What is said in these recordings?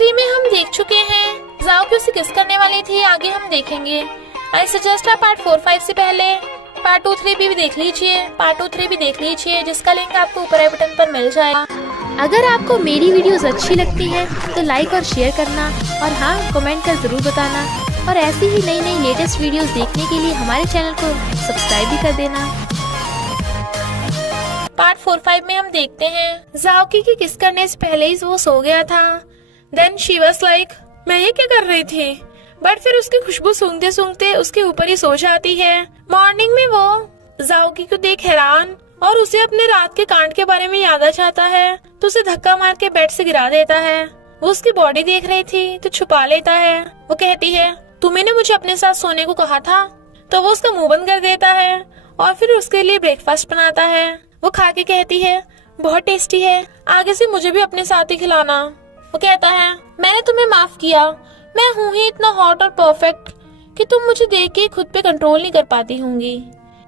3 में हम देख चुके हैं जाओ की उसे किस करने वाली थी, आगे हम देखेंगे। आई सजेस्ट आप पार्ट 4-5 से पहले पार्ट 2-3 भी देख लीजिए, पार्ट 2-3 भी देख लीजिए, जिसका लिंक आपको ऊपर आई बटन पर मिल जाएगा। अगर आपको मेरी वीडियोस अच्छी लगती है तो लाइक और शेयर करना, और हाँ, कमेंट कर जरूर बताना। और ऐसी ही नई नई लेटेस्ट वीडियोस देखने के लिए हमारे चैनल को सब्सक्राइब भी कर देना। पार्ट 4-5 में हम देखते हैं जाओकी की किस करने से पहले ही वो सो गया था। देन शी वाज लाइक, मैं ये क्या कर रही थी, बट फिर उसकी खुशबू सूंघते सूंघते उसके ऊपर ही सो जाती है। मॉर्निंग में वो जाओकी को देख हैरान और उसे अपने रात के कांड के बारे में याद आ जाता है, तो उसे धक्का मार के बेड से गिरा देता है। वो उसकी बॉडी देख रही थी तो छुपा लेता है। वो कहती है, तुम्ही ने मुझे अपने साथ सोने को कहा था। तो वो उसका मुंह बंद कर देता है और फिर उसके लिए ब्रेकफास्ट बनाता है। वो खा के कहती है, बहुत टेस्टी है, आगे से मुझे भी अपने साथ ही खिलाना। वो कहता है, मैंने तुम्हें माफ किया, मैं हूँ ही इतना हॉट और परफेक्ट कि तुम मुझे देख के खुद पे कंट्रोल नहीं कर पाती होंगी।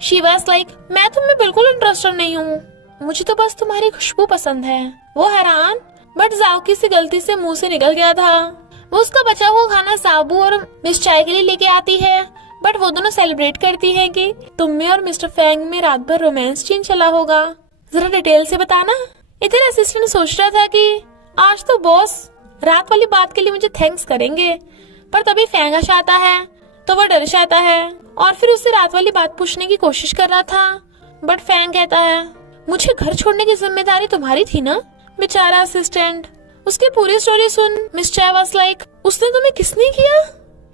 शी वाज लाइक, मैं तुम्हें बिल्कुल इंटरेस्टेड नहीं हूँ, मुझे तो बस तुम्हारी खुशबू पसंद है। वो हैरान, बट जाओकी से गलती से मुंह से निकल गया था। वो उसका बचा हुआ खाना साबू और मिस चाय के लिए लेके आती है, बट वो दोनों सेलिब्रेट करती हैं कि तुम में और मिस्टर फैंग में रात भर रोमांस सीन चला होगा, जरा डिटेल से बताना। इधर असिस्टेंट सोच रहा था कि आज तो बॉस रात वाली बात के लिए मुझे थैंक्स करेंगे, पर तभी फैंग आता है तो वो डर जाता है और फिर उससे रात वाली बात पूछने की कोशिश कर रहा था, बट फैंग कहता है, मुझे घर छोड़ने की जिम्मेदारी तुम्हारी थी ना। बेचारा असिस्टेंट। उसकी पूरी स्टोरी सुन मिस चाय वाज लाइक, उसने तुम्हें किसने किया?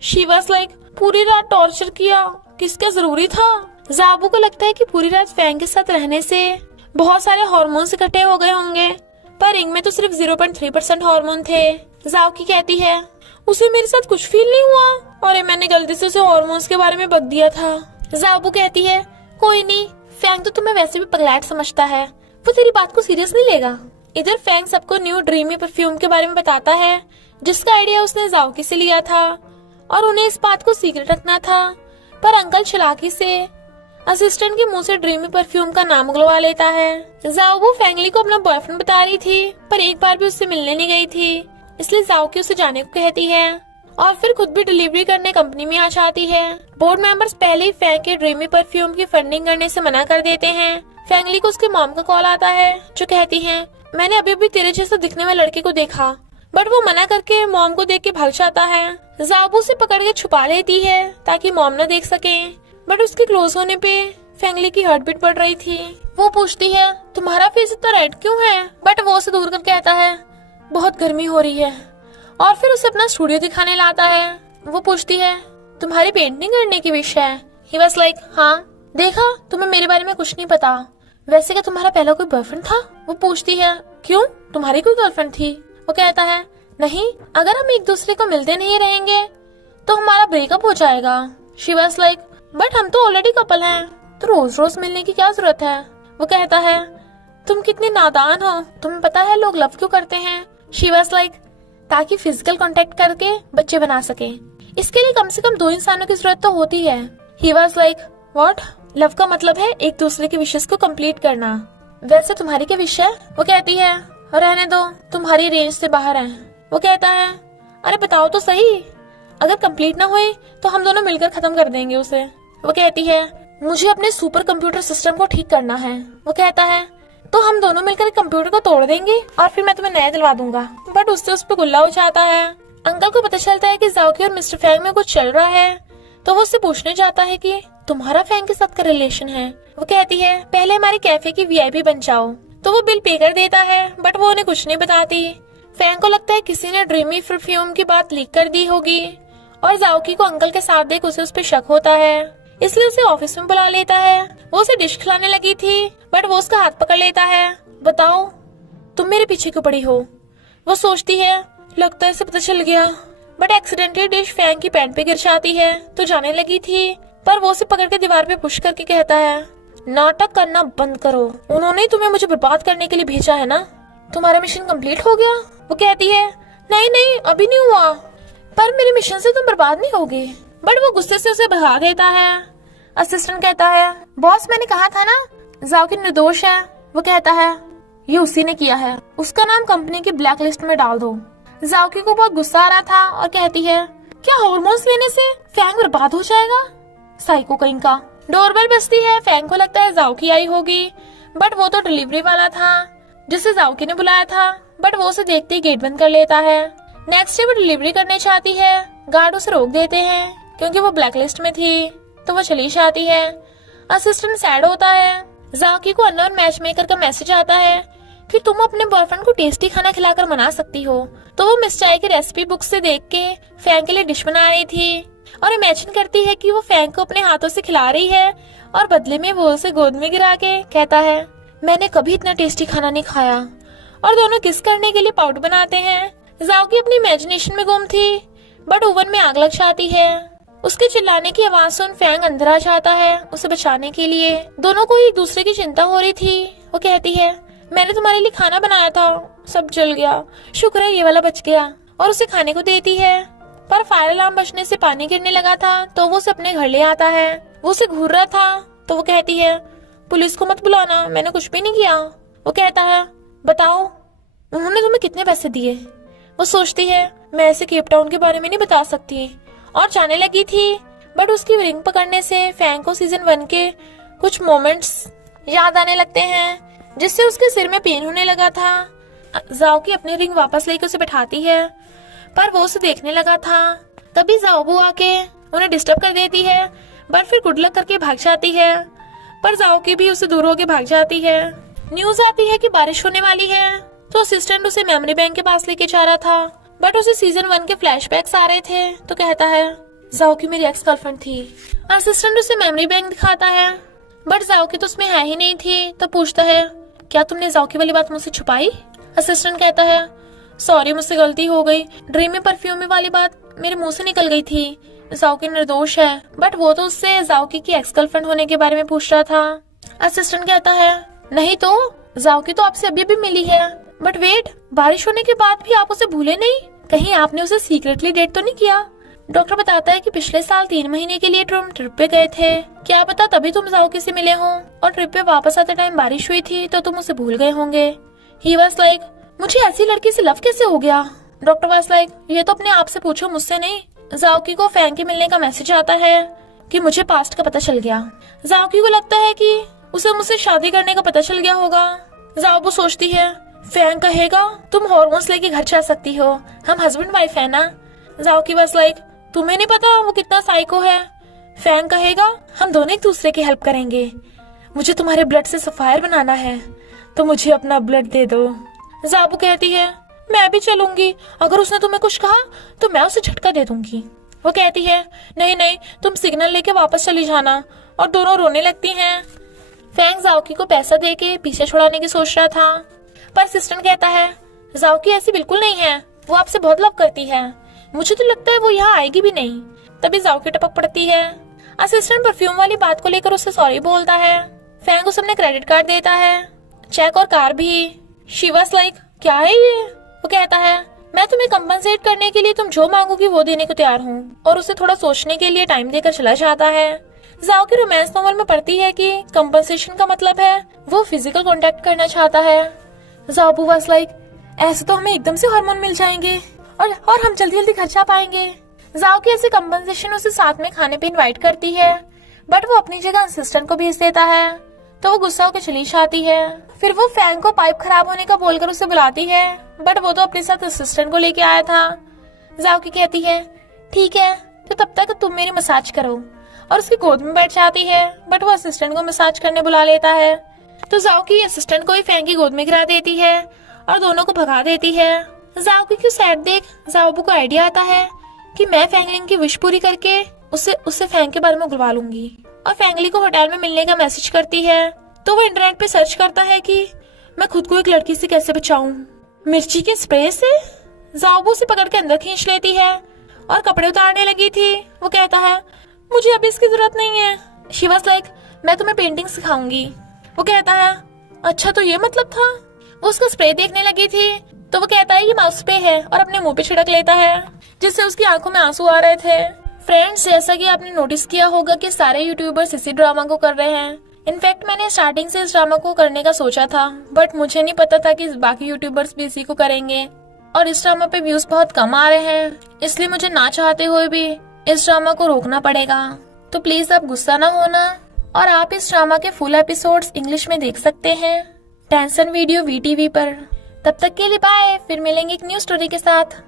शी वाज लाइक, पूरी रात टॉर्चर किया, किसका जरूरी था? जाबू को लगता है कि पूरी रात फैंग के साथ रहने से बहुत सारे हार्मोन्स इकट्ठे हो गए होंगे, पर रिंग में तो सिर्फ 0.3% हार्मोन थे। जाओकी कहती है, उसे मेरे साथ कुछ फील नहीं हुआ और मैंने गलती से उसे हार्मोन्स के बारे में बक दिया था। जाबू कहती है, कोई नहीं, फैंग तो तुम्हें वैसे भी पगलैट समझता है, वो तेरी बात को सीरियस नहीं लेगा। इधर फैंग सबको न्यू ड्रीमी परफ्यूम के बारे में बताता है, जिसका आइडिया उसने जाओकी से लिया था और उन्हें इस बात को सीक्रेट रखना था, पर अंकल चालाकी से असिस्टेंट के मुंह से ड्रीमी परफ्यूम का नाम उगलवा लेता है। जाओ फैंगली को अपना बॉयफ्रेंड बता रही थी, पर एक बार भी उससे मिलने नहीं गई थी, इसलिए जाओकी उसे जाने को कहती है और फिर खुद भी डिलीवरी करने कंपनी में आ जाती है। बोर्ड मेंबर्स पहले ही फैंग के ड्रीमी परफ्यूम की फंडिंग करने से मना कर देते हैं। फैंगली को उसके मॉम का कॉल आता है, जो कहती है, मैंने अभी भी तेरे जैसा दिखने वाले लड़के को देखा, बट वो मना करके मॉम को देख के भाग जाता है। जाबू से पकड़ के छुपा लेती है ताकि मॉम न देख सके, बट उसके क्लोज होने पे फैंगली की हार्ट बीट बढ़ रही थी। वो पूछती है, तुम्हारा फेस इतना रेड क्यों है? बट वो उसे दूर कर कहता है, बहुत गर्मी हो रही है, और फिर उसे अपना स्टूडियो दिखाने लाता है। वो पूछती है, तुम्हारी पेंटिंग करने की विश है? ही वाज लाइक, हाँ, देखा तुम्हें मेरे बारे में कुछ नहीं पता, वैसे क्या तुम्हारा पहला कोई बॉयफ्रेंड था? वो पूछती है, क्यों, तुम्हारी कोई गर्लफ्रेंड थी? वो कहता है, नहीं, अगर हम एक दूसरे को मिलते नहीं रहेंगे तो हमारा ब्रेकअप हो जाएगा। शी वाज लाइक, बट हम तो ऑलरेडी कपल हैं, तो रोज रोज मिलने की क्या जरूरत है? वो कहता है, तुम कितने नादान हो, तुम्हें पता है लोग लव क्यों करते हैं? शी वाज लाइक, ताकि फिजिकल कांटेक्ट करके बच्चे बना सके, इसके लिए कम से कम 2 इंसानों की जरूरत तो होती है। He was like, what? Love का मतलब है एक दूसरे की विशेष को कंप्लीट करना, वैसे तुम्हारी क्या विश है? वो कहती है, रहने दो, तुम्हारी रेंज से बाहर है। वो कहता है, अरे बताओ तो सही, अगर कंप्लीट ना हुई तो हम दोनों मिलकर खत्म कर देंगे उसे। वो कहती है, मुझे अपने सुपर कंप्यूटर सिस्टम को ठीक करना है। वो कहता है, तो हम दोनों मिलकर कंप्यूटर को तोड़ देंगे और फिर मैं तुम्हें नया दिलवा दूंगा। बट उससे उस पर गुल्ला हो जाता है। अंकल को पता चलता है कि जाओकी और मिस्टर फैंग में कुछ चल रहा है, तो वो उससे पूछने जाता है कि तुम्हारा फैंग के साथ का रिलेशन है? वो कहती है, पहले हमारे कैफे की वीआईपी बन जाओ। तो वो बिल पे कर देता है, बट वो उन्हें कुछ नहीं बताती। फैंग को लगता है किसी ने ड्रीमी परफ्यूम की बात लीक कर दी होगी और जाओकी को अंकल के साथ देख उसे उस पर शक होता है, इसलिए उसे ऑफिस में बुला लेता है। वो उसे डिश खिलाने लगी थी, बट वो उसका हाथ पकड़ लेता है। बताओ, तुम मेरे पीछे क्यों पड़ी हो? वो सोचती है, लगता है इसे पता चल गया, बट एक्सीडेंटली डिश फैंग की पैंट पे गिर जाती है तो जाने लगी थी, पर वो उसे पकड़ के दीवार पे पुश करके कहता है, नाटक करना बंद करो, उन्होंने ही तुम्हें मुझे बर्बाद करने के लिए भेजा है ना? तुम्हारा मिशन कंप्लीट हो गया? वो कहती है, नहीं नहीं, अभी नहीं हुआ, पर मेरे मिशन से तुम बर्बाद नहीं होगी। बट वो गुस्से से उसे भगा देता है। असिस्टेंट कहता है, बॉस मैंने कहा था ना जाओकी निर्दोष है। वो कहता है, ये उसी ने किया है, उसका नाम कंपनी की ब्लैक लिस्ट में डाल दो। जाओकी को बहुत गुस्सा आ रहा था और कहती है, क्या हार्मोन्स लेने से फैंग बर्बाद हो जाएगा? साइको कहीं का। डोरबेल बजती है। फैंग को लगता है जाओकी आई होगी, बट वो तो डिलीवरी वाला था जिसे जाओकी ने बुलाया था, बट वो उसे देखते ही गेट बंद कर लेता है। नेक्स्ट डे वो डिलीवरी करने चाहती है। गार्ड उसे रोक देते हैं क्योंकि वो ब्लैक लिस्ट में थी, तो वो चली जाती है। असिस्टेंट सैड होता है। जाओकी को अननोन मैच मेकर का मैसेज आता है कि तुम अपने बॉयफ्रेंड को टेस्टी खाना खिलाकर मना सकती हो। तो वो मिस चाय की रेसिपी बुक से देख के फैंग के लिए डिश बना रही थी और इमेजिन करती है कि वो फैंग को अपने हाथों से खिला रही है और बदले में वो उसे गोद में गिरा के कहता है, मैंने कभी इतना टेस्टी खाना नहीं खाया। और दोनों किस करने के लिए पाउडर बनाते हैं। जाओकी अपनी इमेजिनेशन में गुम थी, बट ओवन में आग लग जाती है। उसके चिल्लाने की आवाज सुन फैंग अंदर आ जाता है उसे बचाने के लिए। दोनों को एक दूसरे की चिंता हो रही थी। वो कहती है, मैंने तुम्हारे लिए खाना बनाया था, सब जल गया, शुक्र है ये वाला बच गया। और उसे खाने को देती है, पर फायर अलार्म बजने से पानी गिरने लगा था, तो वो उसे अपने घर ले आता है। वो उसे घूर रहा था, तो वो कहती है, पुलिस को मत बुलाना, मैंने कुछ भी नहीं किया। वो कहता है, बताओ उन्होंने तुम्हें कितने पैसे दिए? वो सोचती है, मैं ऐसे केप टाउन के बारे में नहीं बता सकती, और जाने लगी थी। बट उसकी रिंग पकड़ने से फैंग को सीजन 1 के कुछ मोमेंट्स याद आने लगते हैं, जिससे उसके सिर में पेन होने लगा था। जाओकी अपनी रिंग वापस लेकर उसे बैठाती है, पर वो उसे देखने लगा था। तभी जाओबू आके उन्हें डिस्टर्ब कर देती है, बट फिर गुड लक करके भाग जाती है। पर जाओकी भी उसे दूर होके भाग जाती है। न्यूज आती है कि बारिश होने वाली है, तो असिस्टेंट उसे मेमोरी बैंक के पास लेके जा रहा था, बट उसे सीजन 1 के फ्लैशबैक्स आ रहे थे, तो कहता है, जाओकी मेरी एक्स गर्लफ्रेंड थी। असिस्टेंट उसे मेमोरी बैंक दिखाता है, बट जाओकी तो उसमें है ही नहीं थी। तो पूछता है, क्या तुमने जाओकी वाली बात मुझसे छुपाई? असिस्टेंट कहता है, सॉरी मुझसे गलती हो गई, ड्रीमी परफ्यूम वाली बात मेरे मुंह से निकल गई थी। जाओकी निर्दोष है। बट वो तो उससे जाओकी की एक्स गर्लफ्रेंड होने के बारे में पूछ रहा था। असिस्टेंट कहता है, नहीं तो जाओकी तो आपसे अभी भी मिली है, बट वेट, बारिश होने के बाद भी आप उसे भूले नहीं? कहीं आपने उसे सीक्रेटली डेट तो नहीं किया? डॉक्टर बताता है कि पिछले साल 3 महीने के लिए तुम ट्रिप पे गए थे, क्या पता तभी तुम जाओकी से मिले हो, और ट्रिप पे वापस आते टाइम बारिश हुई थी तो तुम उसे भूल गए होंगे। ही वाज लाइक, मुझे ऐसी लड़की से लव कैसे हो गया? डॉक्टर वाज लाइक, ये तो अपने आप से पूछो, मुझसे नहीं। जाओकी को फैंग के मिलने का मैसेज आता है कि मुझे पास्ट का पता चल गया। जाओकी को लगता है कि उसे मुझसे शादी करने का पता चल गया होगा। जाओबू सोचती है, फैंग कहेगा तुम हॉर्मोन्स लेके घर जा सकती हो, हम हस्बैंड वाइफ है ना। जाओकी बस लाइक, तुम्हें नहीं पता वो कितना साइको है। फैंग कहेगा, हम दोनों एक दूसरे की हेल्प करेंगे, मुझे तुम्हारे ब्लड से सफायर बनाना है, तो मुझे अपना ब्लड दे दो। जाबू कहती है, मैं भी चलूंगी, अगर उसने तुम्हें कुछ कहा तो मैं उसे झटका दे दूंगी। वो कहती है, नहीं नहीं, तुम सिग्नल लेके वापस चली जाना, और दोनों रोने लगती हैं। फैंग जाओकी को पैसा देके पीछे छुड़ाने की सोच रहा था, पर असिस्टेंट कहता है, जाओकी ऐसी बिल्कुल नहीं है, वो आपसे बहुत लव करती है, मुझे तो लगता है वो यहाँ आएगी भी नहीं। तभी जाओकी टपक पड़ती है। असिस्टेंट परफ्यूम वाली बात को लेकर उससे सॉरी बोलता है। फैंग उसे अपने क्रेडिट कार्ड देता है, चेक और कार भी। शी वाज लाइक, क्या है ये? वो कहता है, मैं तुम्हें कंपनसेट करने के लिए तुम जो मांगोगी वो देने को तैयार हूँ, और उसे थोड़ा सोचने के लिए टाइम देकर चला जाता है। जाओकी रोमांस नॉवल में पढ़ती है कि कंपनसेशन का मतलब है वो फिजिकल कांटेक्ट करना चाहता है। जाबू वाज लाइक, ऐसे तो हमें एकदम से हार्मोन मिल जाएंगे और हम जल्दी जल्दी घर जा पाएंगे। जाओकी ऐसे कंपनसेशन उसे साथ में खाने पे इनवाइट करती है, बट वो अपनी जगह असिस्टेंट को भेज देता है, तो वो गुस्सा होकर चली जाती है। फिर वो फैंग को पाइप खराब होने का बोलकर उसे बुलाती है, बट वो तो अपने साथ असिस्टेंट को लेके आया था। जाओकी कहती है, ठीक है, तो तब तक तुम मेरी मसाज करो, और उसकी गोद में बैठ जाती है, बट वो असिस्टेंट को मसाज करने बुला लेता है। तो जाओकी असिस्टेंट को ही फैंग की गोद में गिरा देती है और दोनों को भगा देती है। जाओकी की सैड देख जाओबू को आइडिया आता है कि मैं फैंगलिंग की विश पूरी करके उससे फैंग के बारे में उगलवा लूंगी, और फैंगली को होटल में मिलने का मैसेज करती है। तो वो इंटरनेट पे सर्च करता है कि मैं खुद को एक लड़की से कैसे बचाऊं, मिर्ची के स्प्रे से। जाओबू उसे पकड़ के अंदर खींच लेती है और कपड़े उतारने लगी थी। वो कहता है, मुझे अभी इसकी जरूरत नहीं है। शी वाज लाइक, मैं तुम्हें पेंटिंग सिखाऊंगी। वो कहता है, अच्छा तो ये मतलब था। वो उसका स्प्रे देखने लगी थी, तो वो कहता है ये माउस पे है, और अपने मुंह पे छिड़क लेता है, जिससे उसकी आंखों में आंसू आ रहे थे। फ्रेंड्स, जैसा कि आपने नोटिस किया होगा कि सारे यूट्यूबर्स इसी ड्रामा को कर रहे हैं। इनफैक्ट मैंने स्टार्टिंग से इस ड्रामा को करने का सोचा था, बट मुझे नहीं पता था कि बाकी यूट्यूबर्स भी इसी को करेंगे। और इस ड्रामा पे व्यूज बहुत कम आ रहे हैं, इसलिए मुझे ना चाहते हुए भी इस ड्रामा को रोकना पड़ेगा। तो प्लीज आप गुस्सा ना होना और आप इस ड्रामा के फुल एपिसोड्स इंग्लिश में देख सकते हैं टेंशन वीडियो VTV पर। तब तक के लिए बाय, फिर मिलेंगे एक न्यू स्टोरी के साथ।